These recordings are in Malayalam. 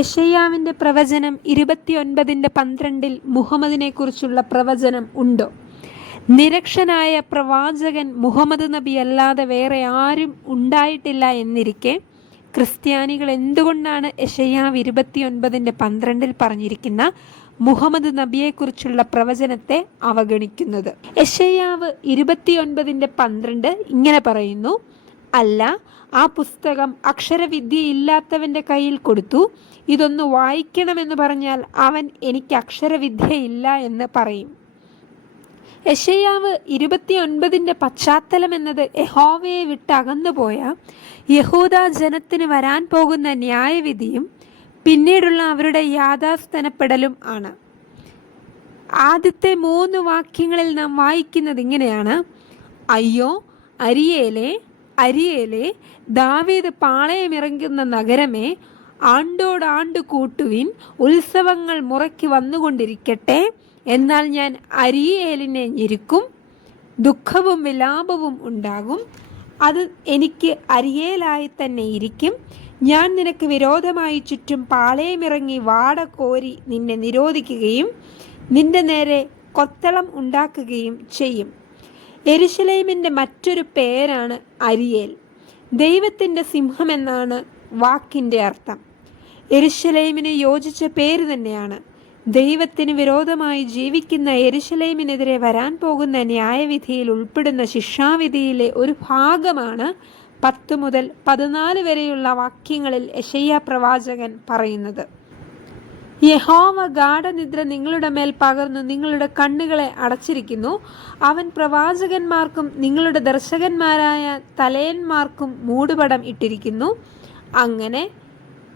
യഷയ്യാവിന്റെ പ്രവചനം ഇരുപത്തിയൊൻപതിന്റെ പന്ത്രണ്ടിൽ മുഹമ്മദിനെക്കുറിച്ചുള്ള പ്രവചനം ഉണ്ടോ? നിരക്ഷനായ പ്രവാചകൻ മുഹമ്മദ് നബി അല്ലാതെ വേറെ ആരും ഉണ്ടായിട്ടില്ല എന്നിരിക്കെ ക്രിസ്ത്യാനികൾ എന്തുകൊണ്ടാണ് യഷയ്യാവ് ഇരുപത്തിയൊൻപതിന്റെ പന്ത്രണ്ടിൽ പറഞ്ഞിരിക്കുന്ന മുഹമ്മദ് നബിയെക്കുറിച്ചുള്ള പ്രവചനത്തെ അവഗണിക്കുന്നത്? യഷയ്യാവ് ഇരുപത്തിയൊൻപതിന്റെ പന്ത്രണ്ട് ഇങ്ങനെ പറയുന്നു അല്ല ആ പുസ്തകം അക്ഷരവിദ്യ അക്ഷരവിദ്യയില്ലാത്തവന്റെ കയ്യിൽ കൊടുത്തു. ഇതൊന്ന് വായിക്കണമെന്ന് പറഞ്ഞാൽ അവൻ എനിക്ക് അക്ഷരവിദ്യയില്ല എന്ന് പറയും. യഷയാവ് ഇരുപത്തിയൊൻപതിന്റെ പശ്ചാത്തലം എന്നത് യഹോവയെ വിട്ടകന്നുപോയ യഹൂദ ജനത്തിന് വരാൻ പോകുന്ന ന്യായവിധിയും പിന്നീടുള്ള അവരുടെ യാഥാസ്ഥനപ്പെടലും ആണ്. ആദ്യത്തെ മൂന്ന് വാക്യങ്ങളിൽ നാം വായിക്കുന്നത് ഇങ്ങനെയാണ്. അയ്യോ അരിയേലെ അരിയേലെ ദാവീദ് പാളയമിറങ്ങുന്ന നഗരമേ ആണ്ടോടാണ്ട് കൂട്ടുവിൻ ഉത്സവങ്ങൾ മുറയ്ക്ക് വന്നുകൊണ്ടിരിക്കട്ടെ. എന്നാൽ ഞാൻ അരിയേലിനെ ഞെരുക്കും ദുഃഖവും വിലാപവും ഉണ്ടാകും. അത് എനിക്ക് അരിയേലായി തന്നെ ഇരിക്കും. ഞാൻ നിനക്ക് വിരോധമായി ചുറ്റും പാളയമിറങ്ങി വാട കോരി നിന്നെ നിരോധിക്കുകയും നിന്റെ നേരെ കൊത്തളം ഉണ്ടാക്കുകയും ചെയ്യും. എരുശലേമിന്റെ മറ്റൊരു പേരാണ് അരിയേൽ. ദൈവത്തിന്റെ സിംഹമെന്നാണ് വാക്കിന്റെ അർത്ഥം. എരിശലൈമിന് യോജിച്ച പേര് തന്നെയാണ്. ദൈവത്തിന് വിരോധമായി ജീവിക്കുന്ന എരിശലൈമിനെതിരെ വരാൻ പോകുന്ന ന്യായവിധിയിൽ ഉൾപ്പെടുന്ന ശിക്ഷാവിധിയിലെ ഒരു ഭാഗമാണ് പത്ത് മുതൽ പതിനാല് വരെയുള്ള വാക്യങ്ങളിൽ യശയ്യ പ്രവാചകൻ പറയുന്നത്. യഹോവ ഗാഠനിദ്ര നിങ്ങളുടെ മേൽ പകർന്നു നിങ്ങളുടെ കണ്ണുകളെ അടച്ചിരിക്കുന്നു. അവൻ പ്രവാചകന്മാർക്കും നിങ്ങളുടെ ദർശകന്മാരായ തലയന്മാർക്കും മൂടുപടം ഇട്ടിരിക്കുന്നു. അങ്ങനെ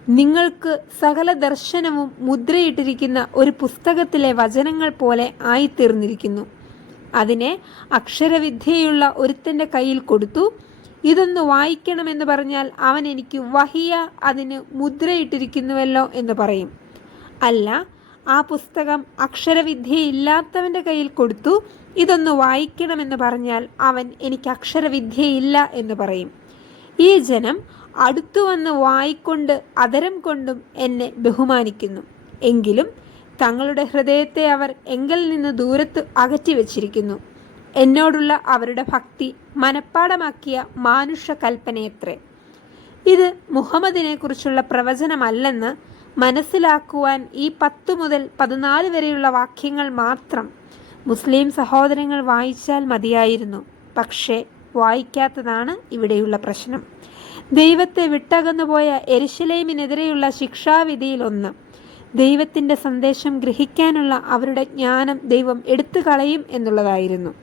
നിങ്ങൾക്ക് സകല ദർശനവും മുദ്രയിട്ടിരിക്കുന്ന ഒരു പുസ്തകത്തിലെ വചനങ്ങൾ പോലെ ആയിത്തീർന്നിരിക്കുന്നു. അതിനെ അക്ഷരവിദ്യയുള്ള ഒരുത്തന്റെ കയ്യിൽ കൊടുത്തു. ഇതൊന്ന് വായിക്കണമെന്ന് പറഞ്ഞാൽ അവൻ എനിക്ക് വഹിയ അതിന് മുദ്രയിട്ടിരിക്കുന്നുവല്ലോ എന്ന് പറയും. അല്ല ആ പുസ്തകം അക്ഷരവിദ്യയില്ലാത്തവന്റെ കയ്യിൽ കൊടുത്തു ഇതൊന്ന് വായിക്കണമെന്ന് പറഞ്ഞാൽ അവൻ എനിക്ക് അക്ഷരവിദ്യയില്ല എന്ന് പറയും. ഈ ജനം അടുത്തു വന്ന് വായിക്കൊണ്ട് അതരം കൊണ്ടും എന്നെ ബഹുമാനിക്കുന്നു. എങ്കിലും തങ്ങളുടെ ഹൃദയത്തെ അവർ എങ്കിൽ നിന്ന് ദൂരത്ത് അകറ്റി വച്ചിരിക്കുന്നു. എന്നോടുള്ള അവരുടെ ഭക്തി മനഃപ്പാടമാക്കിയ മാനുഷ കൽപ്പനയത്രേ ഇത് മുഹമ്മദിനെക്കുറിച്ചുള്ള പ്രവചനമല്ലെന്ന് മനസ്സിലാക്കുവാൻ ഈ പത്ത് മുതൽ പതിനാല് വരെയുള്ള വാക്യങ്ങൾ മാത്രം മുസ്ലിം സഹോദരങ്ങൾ വായിച്ചാൽ മതിയായിരുന്നു. പക്ഷേ വായിക്കാത്തതാണ് ഇവിടെയുള്ള പ്രശ്നം. ദൈവത്തെ വിട്ടകന്നുപോയ ശിക്ഷാവിധിയിൽ ഒന്ന്. ദൈവത്തിന്റെ സന്ദേശം ഗ്രഹിക്കാനുള്ള അവരുടെ ജ്ഞാനം ദൈവം എടുത്തു കളയും എന്നുള്ളതായിരുന്നു.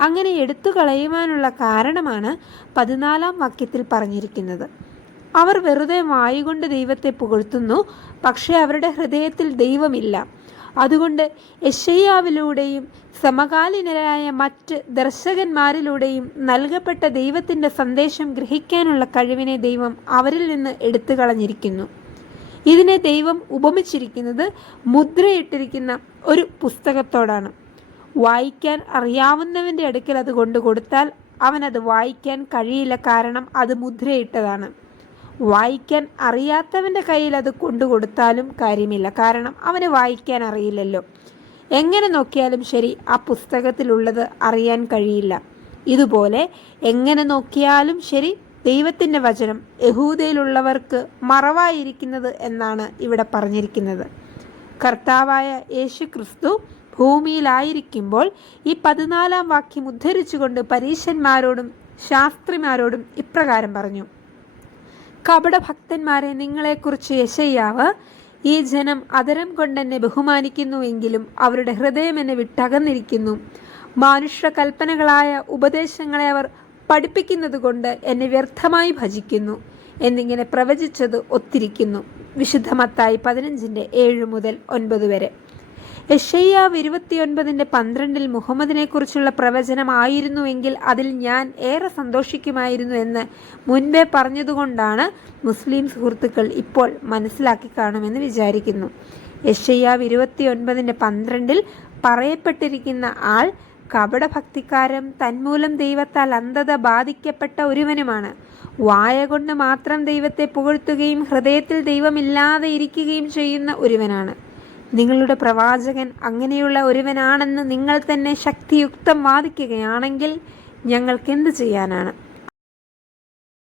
അങ്ങനെ എടുത്തു കളയുവാനുള്ള കാരണമാണ് പതിനാലാം വാക്യത്തിൽ പറഞ്ഞിരിക്കുന്നത്. അവർ വെറുതെ വായുകൊണ്ട് ദൈവത്തെ പുകഴ്ത്തുന്നു പക്ഷേ അവരുടെ ഹൃദയത്തിൽ ദൈവമില്ല. അതുകൊണ്ട് യശയ്യാവിലൂടെയും സമകാലീനരായ മറ്റ് ദർശകന്മാരിലൂടെയും നൽകപ്പെട്ട ദൈവത്തിന്റെ സന്ദേശം ഗ്രഹിക്കാനുള്ള കഴിവിനെ ദൈവം അവരിൽ നിന്ന് എടുത്തു കളഞ്ഞിരിക്കുന്നു ഇതിനെ ദൈവം ഉപമിച്ചിരിക്കുന്നത് മുദ്രയിട്ടിരിക്കുന്ന ഒരു പുസ്തകത്തോടാണ്. വായിക്കാൻ അറിയാവുന്നവന്റെ അടുക്കൽ അത് കൊണ്ടു കൊടുത്താൽ അവനത് വായിക്കാൻ കഴിയില്ല കാരണം അത് മുദ്രയിട്ടതാണ്. വായിക്കാൻ അറിയാത്തവന്റെ കയ്യിൽ അത് കൊണ്ടുകൊടുത്താലും കാര്യമില്ല. കാരണം അവന് വായിക്കാൻ അറിയില്ലല്ലോ. എങ്ങനെ നോക്കിയാലും ശരി ആ പുസ്തകത്തിലുള്ളത് അറിയാൻ കഴിയില്ല. ഇതുപോലെ എങ്ങനെ നോക്കിയാലും ശരി ദൈവത്തിന്റെ വചനം യഹൂദയിലുള്ളവർക്ക് മറവായിരിക്കുന്നത് എന്നാണ് ഇവിടെ പറഞ്ഞിരിക്കുന്നത്. കർത്താവായ യേശു ക്രിസ്തു ഭൂമിയിലായിരിക്കുമ്പോൾ ഈ പതിനാലാം വാക്യം ഉദ്ധരിച്ചുകൊണ്ട് പരീശന്മാരോടും ശാസ്ത്രിമാരോടും ഇപ്രകാരം പറഞ്ഞു. കപടഭക്തന്മാരെ നിങ്ങളെക്കുറിച്ച് യശയ്യാവ് ഈ ജനം അതരം കൊണ്ടെന്നെ ബഹുമാനിക്കുന്നുവെങ്കിലും അവരുടെ ഹൃദയം എന്നെ വിട്ടകന്നിരിക്കുന്നു. മാനുഷ്യ കൽപ്പനകളായ ഉപദേശങ്ങളെ അവർ പഠിപ്പിക്കുന്നത് കൊണ്ട് എന്നെ വ്യർത്ഥമായി ഭജിക്കുന്നു. എന്നിങ്ങനെ പ്രവചിച്ചത് ഒത്തിരിക്കുന്നു. വിശുദ്ധമത്തായി പതിനഞ്ചിന്റെ ഏഴ് മുതൽ ഒൻപത് വരെ. യഷയ്യാവ് ഇരുപത്തിയൊൻപതിന്റെ പന്ത്രണ്ടിൽ മുഹമ്മദിനെക്കുറിച്ചുള്ള പ്രവചനമായിരുന്നുവെങ്കിൽ അതിൽ ഞാൻ ഏറെ സന്തോഷിക്കുമായിരുന്നു എന്ന് മുൻപേ പറഞ്ഞതുകൊണ്ടാണ് മുസ്ലിം സുഹൃത്തുക്കൾ ഇപ്പോൾ മനസ്സിലാക്കി കാണുമെന്ന് വിചാരിക്കുന്നു. യഷയ്യാവ് ഇരുപത്തിയൊൻപതിന്റെ പന്ത്രണ്ടിൽ പറയപ്പെട്ടിരിക്കുന്ന ആൾ കപടഭക്തിക്കാരും തന്മൂലം ദൈവത്താൽ അന്ധത ബാധിക്കപ്പെട്ട ഒരുവനുമാണ്. വായ കൊണ്ട് മാത്രം ദൈവത്തെ പുകഴ്ത്തുകയും ഹൃദയത്തിൽ ദൈവമില്ലാതെ ഇരിക്കുകയും ചെയ്യുന്ന ഒരുവനാണ്. നിങ്ങളുടെ പ്രവാചകൻ അങ്ങനെയുള്ള ഒരുവനാണെന്ന് നിങ്ങൾ തന്നെ ശക്തിയുക്തം വാദിക്കുകയാണെങ്കിൽ ഞങ്ങൾക്കെന്ത് ചെയ്യാനാണ്?